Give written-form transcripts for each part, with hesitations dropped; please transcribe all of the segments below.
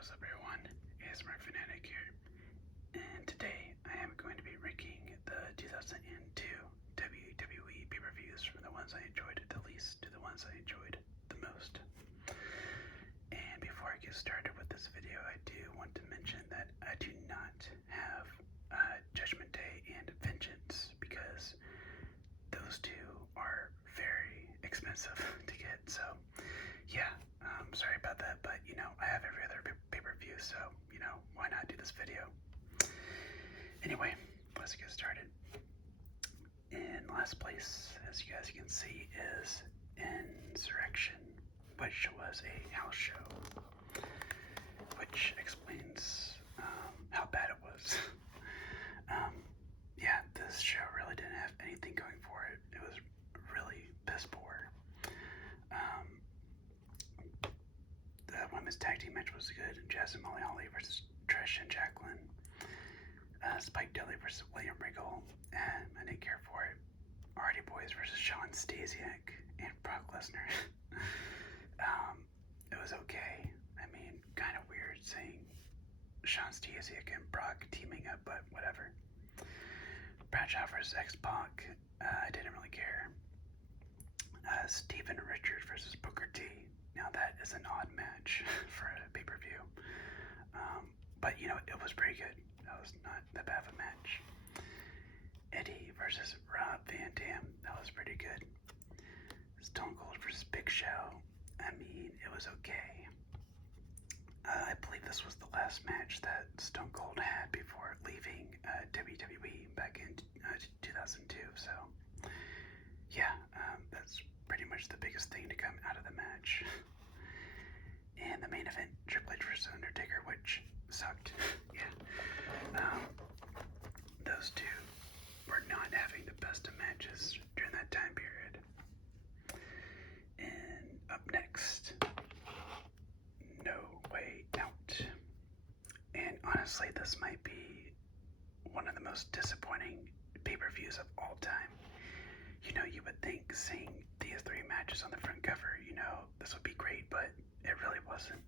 what's up everyone, ASMR Fanatic here, and today I am going to be ranking the 2002 WWE pay-per-views from the ones I enjoyed the least to the ones I enjoyed the most. And before I get started with this video, I do want to mention that I do not have Judgment Day and Vengeance because those two are very expensive to get, so yeah, sorry about that, but I have every other pay-per-view, so why not do this video? Anyway, let's get started. In last place, as you guys can see, is Insurrection, which was a house show, which explains how bad it was. Yeah, this show really didn't have anything going for it. It was really piss poor. The women's tag team match was good. Jazz and Molly Holly versus Trish and Jacqueline. Spike Dudley versus William Regal, and I didn't care for it. Hardy Boys versus Shawn Stasiak and Brock Lesnar. It was okay. I mean, kind of weird seeing Shawn Stasiak and Brock teaming up, but whatever. Bradshaw versus X-Pac. I didn't really care. Steven Richards versus Booker T. Now that is an odd match for a pay-per-view. But it was pretty good. That was not that bad of a match. Eddie versus Rob Van Dam. That was pretty good. Stone Cold versus Big Show. I mean, it was okay. I believe this was the last match that Stone Cold had before leaving WWE back in 2002. So, yeah, that's pretty much the biggest thing to come out of the match. And the main event, Triple H vs. Undertaker, which sucked. Yeah. Those two were not having the best of matches during that time period. And up next, No Way Out. And honestly, this might be one of the most disappointing pay-per-views of all time. You would think seeing these three matches on the front cover, this would be great, but it really wasn't.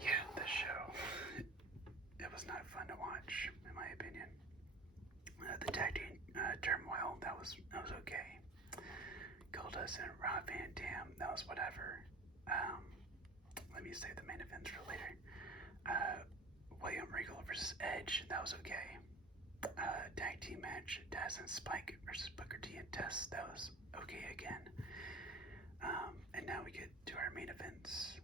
Yeah, this show, it was not fun to watch, in my opinion. The tag team turmoil, that was okay. Goldust and Rob Van Dam, that was whatever. Let me save the main events for later. William Regal versus Edge, that was okay. Tag team match, Daz and Spike versus Booker T and Test, that was okay again. And now we get to our main events.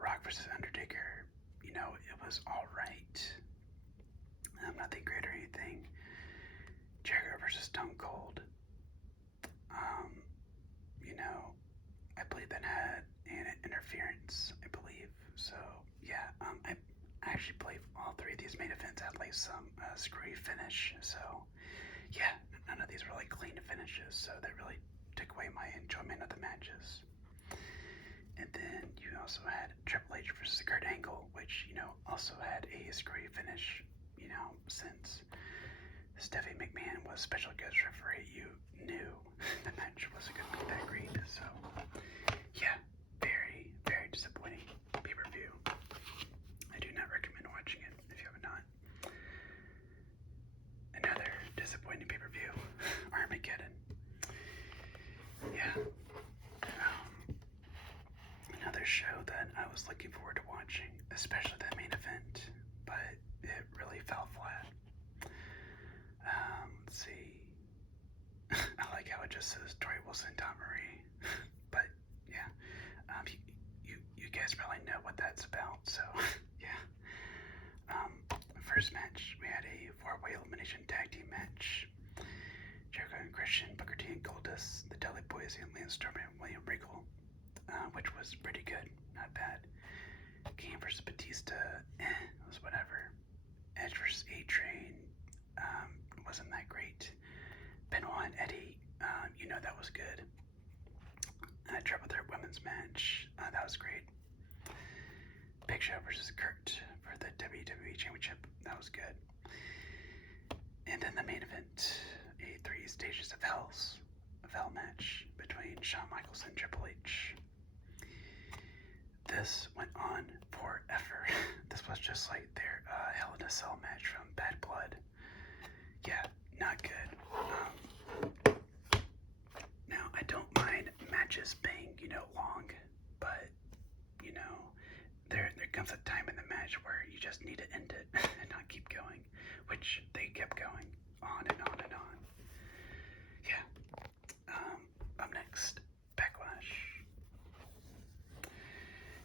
Rock versus Undertaker, it was alright. Nothing great or anything. Jericho versus Stone Cold. I believe that had an interference, I believe. So, yeah, I actually believe all three of these main events had like some screwy finish. So, yeah, none of these were like clean finishes. So that really took away my enjoyment of the matches. And then you also had Triple H versus Kurt Angle, which, also had a screwy finish, since Stephanie McMahon was special guest referee, you knew the match wasn't going to be that great. So, yeah, very, very disappointing pay-per-view. I do not recommend watching it if you have not. Another disappointing pay-per-view, Armageddon. Yeah. Another show that I was looking forward to watching, especially that main event, but it really fell flat. Let's see. I like how it just says Tori Wilson, Tom Marie, but yeah, you guys probably know what that's about, so yeah. First match, we had a 4-way elimination tag team match. Jericho and Christian, Booker T and Goldust, the Dudley Boys, and Lance Storm and William Regal, which was pretty good, not bad. Kane versus Batista, it was whatever. Edge versus A-Train, wasn't that great. Benoit and Eddie, that was good. Triple Threat Women's match, that was great. Big Show versus Kurt for the WWE Championship, that was good. And then the main event, a 3 Stages of Hell match between Shawn Michaels and Triple H. This went on forever. whatever. This was just like their Hell in a Cell match from Bad Blood. Yeah, not good. Now, I don't mind matches being, long, but, there comes a time in the match where you just need to end it and not keep going, which they kept going on and on and on. Yeah. Up next, Backlash.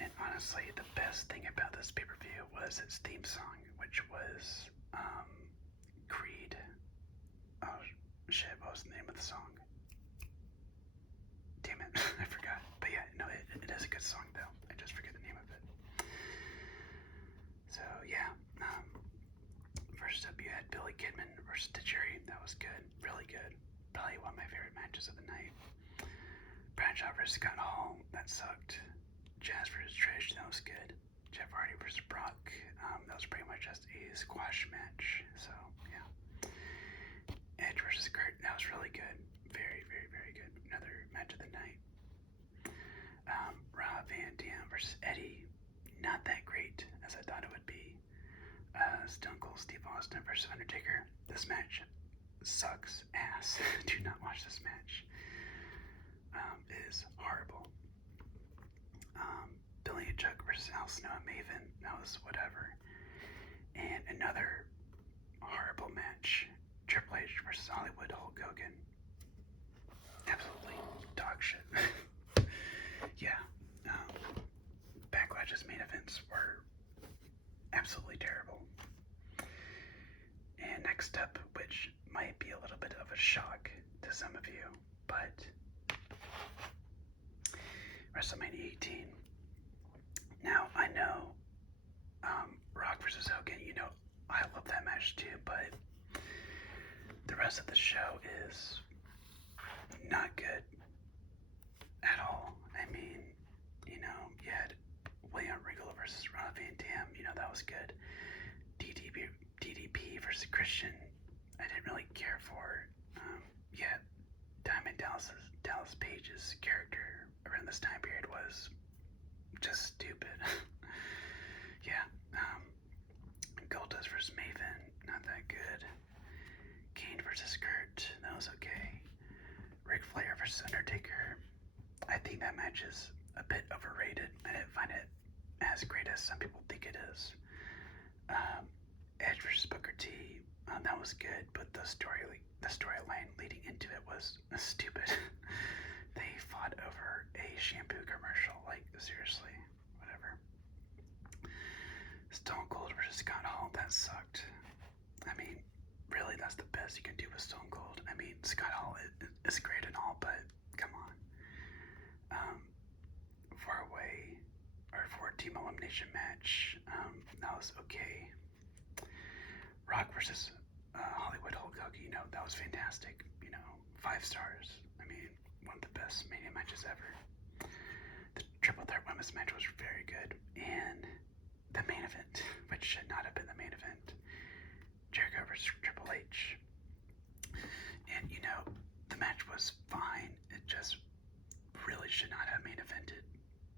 And honestly, the best thing about this pay-per-view was its theme song, which was, Creed. Oh, shit, what was the name of the song? Damn it, I forgot. But yeah, no, it is a good song, though. I just forget the name of it. So, yeah. First up, you had Billy Kidman versus Tajiri. That was good. Really good. Probably one of my favorite matches of the night. Bradshaw versus Scott Hall. That sucked. Jazz versus Trish. That was good. Jeff Hardy versus Brock. That was pretty much just a squash match. So, yeah. Edge versus Kurt. That was really good. Very, very, very good. Another match of the night. Rob Van Dam versus Eddie. Not that great as I thought it would be. Stone Cold Steve Austin versus Undertaker. This match sucks ass. Do not watch this match. It is horrible. Billy and Chuck versus Al Snow and Maven. That was whatever. And another horrible match. Triple H versus Hollywood Hulk Hogan. Absolutely dog shit. Yeah. Backlash's main events were absolutely terrible. And next up, which might be a little bit of a shock to some of you, but WrestleMania 18. Now, I know Rock versus Hogan, I love that match too, but the rest of the show is not good at all. I mean, you had William Regal versus Rob Van Dam, that was good. DDP versus Christian, I didn't really care for. Yeah, Diamond Dallas Page's character around this time period was just stupid. Yeah. Goldust versus Maven, not that good. Kane versus Kurt, that was okay. Ric Flair versus Undertaker, I think that match is a bit overrated. I didn't find it as great as some people think it is. Edge versus Booker T, that was good, but the storyline leading into it was stupid. They fought over a shampoo commercial, like seriously, whatever. Stone Cold versus Scott Hall, that sucked. I mean, really, that's the best you can do with Stone Cold. I mean, Scott Hall is great and all, but come on. 4-team elimination match, that was okay. Rock versus Hollywood Hulk Hogan, that was fantastic. 5 stars. I mean, one of the best Mania matches ever. The Triple Threat Women's match was very good. And the main event, which should not have been the main event, Jericho versus Triple H. And, the match was fine. It just really should not have main evented.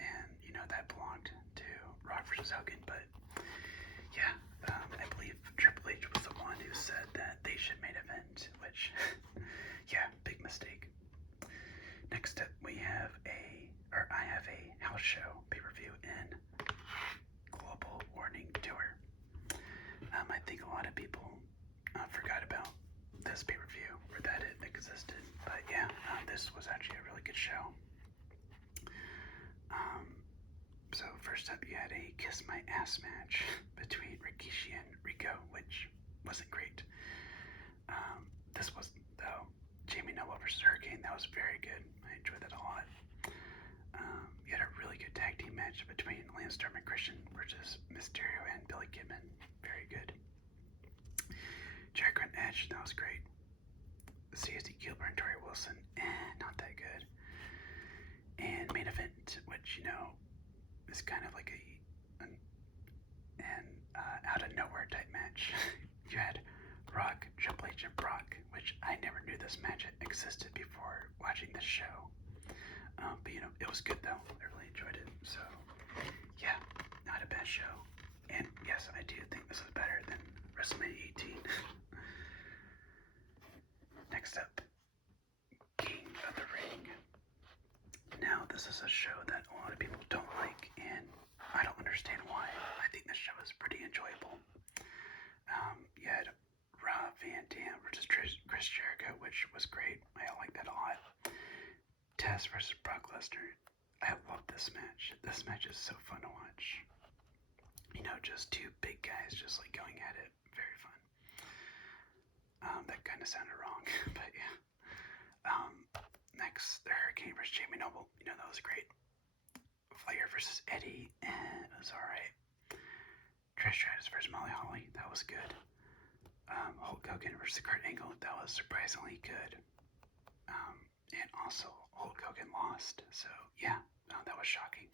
And, that belonged to Rock versus Hogan. But, yeah, I believe Triple H was the one who said that they should main event, which, yeah, big mistake. Next up, I have a house show pay-per-view in Global Warning Tour. I think a lot of people forgot about this pay-per-view or that it existed, but yeah, this was actually a really good show. So first up, you had a Kiss My Ass match between Rikishi and Rico, which wasn't great. This was, though, Jamie Noble versus Hurricane. That was very good. I enjoyed that a lot. You had a really good tag team match between Lance Storm and Christian versus Mysterio and Billy Kidman. Very good. Jericho and Edge, that was great. CSD Gilbert and Tori Wilson, not that good. And main event, which, is kind of like an out of nowhere type match. You had Rock, Triple H, and Brock, which I never knew this match existed before watching this show. But it was good though. I really enjoyed it. So, yeah, not a bad show. WrestleMania 18. Next up, King of the Ring. Now, this is a show that a lot of people don't like, and I don't understand why. I think this show is pretty enjoyable. You had Rob Van Dam versus Chris Jericho, which was great. I like that a lot. Taz versus Brock Lesnar. I love this match. This match is so fun to watch. You know, just two big guys just like going at it. Very fun. That kind of sounded wrong, but yeah. Next, the Hurricane versus Jamie Noble. You know, that was great. Flair versus Eddie, and it was alright. Trish Stratus versus Molly Holly. That was good. Hulk Hogan versus Kurt Angle. That was surprisingly good. And also, Hulk Hogan lost. So, yeah, that was shocking.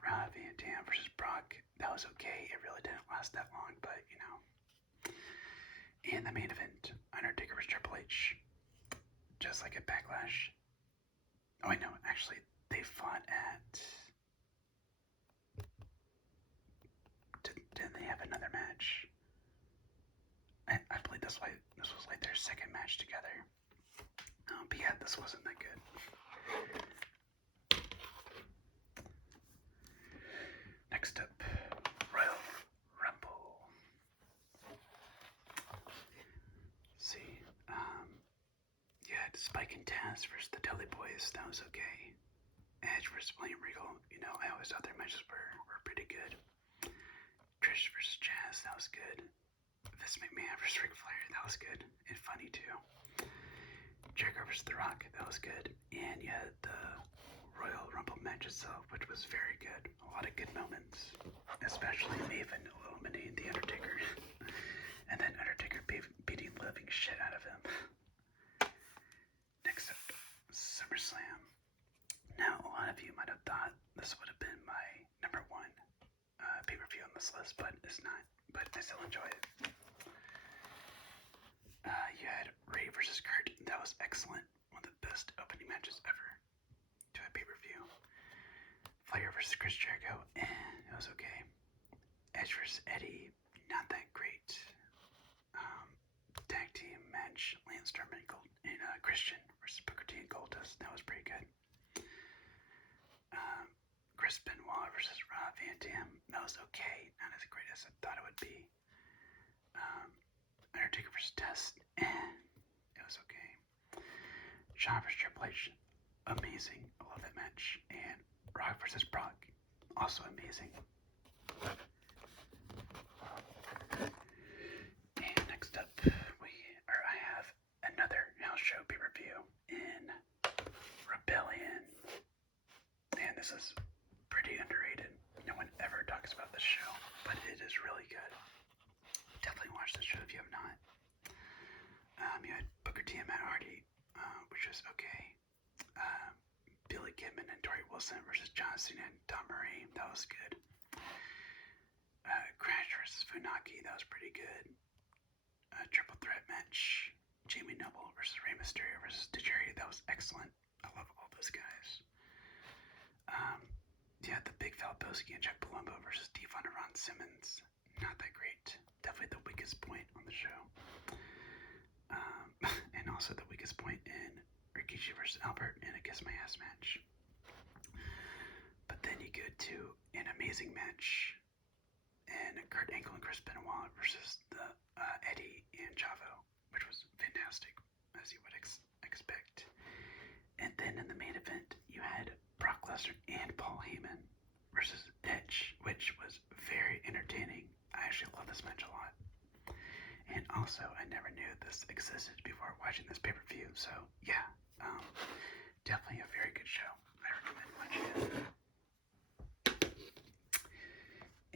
Rob Van Dam versus Brock. That was okay. It really didn't last that long, but, you know. And the main event, Undertaker versus Triple H. Just like a Backlash. Oh, I know. Actually, they fought at... Didn't they have another match? I believe this was like their second match together. But yeah, this wasn't that good. Next up, Royal Rumble. Let's see, you had Spike and Taz versus the Dudley Boys. That was okay. Edge versus William Regal. You know, I always thought their matches were pretty good. Trish versus Jazz. That was good. Vince McMahon versus Ric Flair. That was good and funny too. Jericho versus The Rock. That was good. And you had the Royal Rumble match itself, which was very good. A lot of good moments, especially Maven eliminating The Undertaker, and then Undertaker beating the living shit out of him. Next up, SummerSlam. Now, a lot of you might have thought this would have been my number one pay-per-view on this list, but it's not. But I still enjoy it. You had Ray versus Kurt. That was excellent. One of the best opening matches ever to a pay-per-view. Flair versus Chris Jericho. It was okay. Edge versus Eddie. Not that great. Tag team match. Lance Storm and Christian versus Booker T and Goldust. That was pretty good. Chris Benoit versus Rob Van Dam. That was okay. Not as great as I thought it would be. Undertaker versus Test. It was okay. Shawn versus Triple H. Amazing. I love that match. And Rock versus Brock. Also amazing. And next up, I have another house show pay-per-view in Rebellion. And this is pretty underrated. No one ever talks about this show, but it is really good. Definitely watch this show if you have not. You had Booker T and Matt Hardy, which was okay. Billy Kidman and Tori Wilson versus John Cena and Tom Murray. That was good. Crash versus Funaki. That was pretty good. Triple threat match. Jamie Noble versus Rey Mysterio versus Tajiri. That was excellent. I love all those guys. Yeah, the Big Falboski and Chuck Palumbo versus Devon and Ron Simmons. Not that great. Definitely the weakest point on the show. And also the weakest point in Rikishi versus Albert in a Kiss My Ass match. But then you go to an amazing match in Kurt Angle and Chris Benoit versus the Eddie and Chavo, which was fantastic, as you would expect. And then in the main event, you had Brock Lesnar and Paul Heyman versus Edge, which was very entertaining. I actually love this match a lot. And also, I never knew this existed before watching this pay-per-view, so yeah, definitely a very good show. I recommend watching it.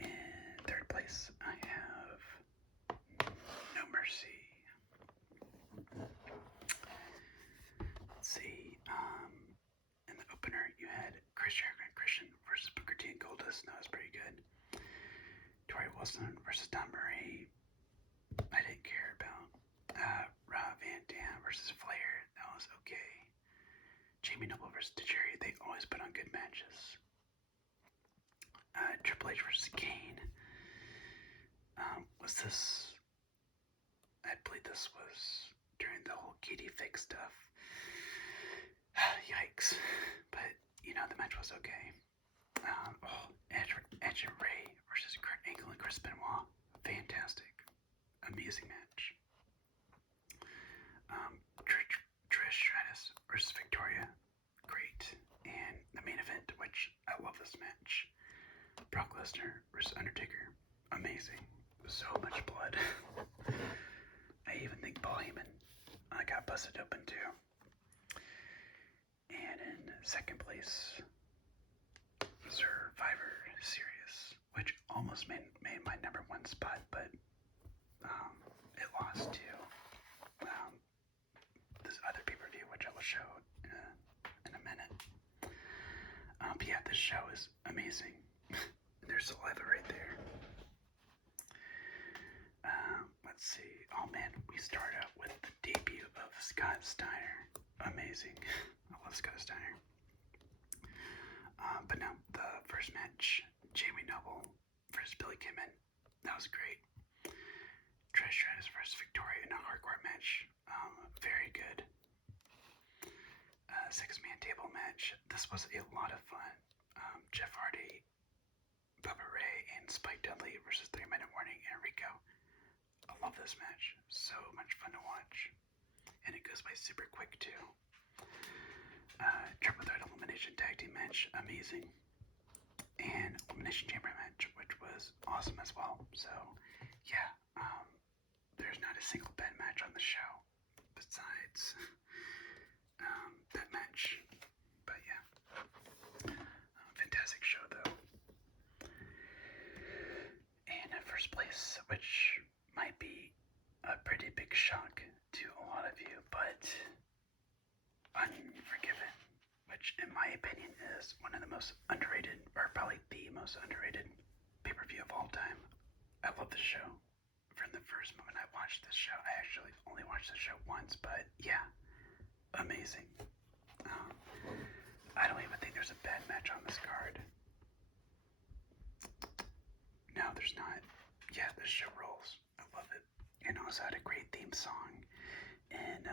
In third place, I have No Mercy. Let's see, in the opener, you had Chris Jericho and Christian versus Booker T and Goldust. That was pretty good. Tori Wilson versus Tom Murray. I didn't care about. Rob Van Dam versus Flair. That was okay. Jamie Noble versus Tajiri. They always put on good matches. Triple H versus Kane. was this? I believe this was during the whole Katie fake stuff. Yikes. But, the match was okay. Edge and Ray versus Kurt Angle and Chris Benoit. Fantastic. Amazing match. Trish Stratus versus Victoria. Great. And the main event, which I love this match. Brock Lesnar versus Undertaker. Amazing. So much blood. I even think Paul Heyman got busted open too. And in second place, Survivor Series, which almost made my number one spot, but it lost to this other pay-per-view, which I will show in a minute. But yeah, this show is amazing. There's saliva right there. Let's see. Oh man, we start out with the debut of Scott Steiner. Amazing. I love Scott Steiner. But now, the first match, Jamie Noble versus Billy Kidman. That was great. Trish Stratus versus Victoria in a hardcore match. Very good. Six-man table match. This was a lot of fun. Jeff Hardy, Bubba Ray, and Spike Dudley versus 3 Minute Warning and Rico. I love this match. So much fun to watch. And it goes by super quick too. Triple Threat Elimination Tag Team match. Amazing. And Elimination Chamber match, which was awesome as well. So, yeah. There's not a single bad match on the show besides that match. But yeah. Fantastic show though. And at first place, which might be a pretty big shock to a lot of you, but Unforgiven, which in my opinion is one of the most underrated, or probably the most underrated pay-per-view of all time. I love the show. From the first moment I watched this show, I actually only watched the show once, but yeah, amazing. I don't even think there's a bad match on this card. No, there's not. Yeah, this show rolls. I love it. And also had a great theme song and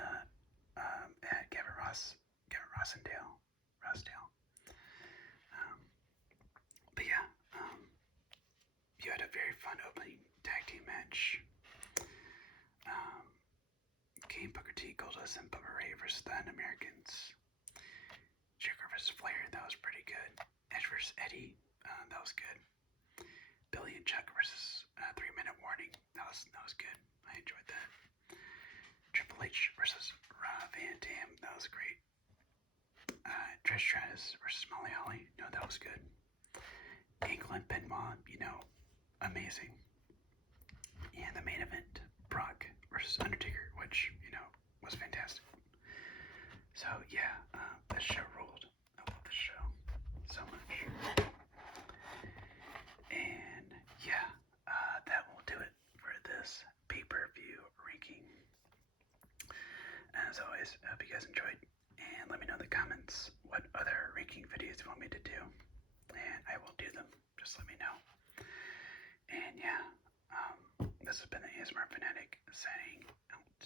Gavin Rossdale. But yeah, you had a very fun opening tag team match. Kane, Booker T, Goldust, and Bubba Ray versus the Un-Americans. Jericho versus Flair, that was pretty good. Edge versus Eddie, that was good. Billy and Chuck versus 3 Minute Warning, that was good. I enjoyed that. Triple H versus Rob Van Dam, that was great. Trish Stratus versus Molly Holly, no, that was good. Angle and Benoit, amazing. And the main event, Brock versus Undertaker, which, was fantastic. So, yeah, this show rolled. I love this show so much. And, yeah, that will do it for this pay-per-view ranking. As always, I hope you guys enjoyed. And let me know in the comments what other ranking videos you want me to do. And I will do them. Just let me know. And yeah, this has been the ASMR Fanatic signing out.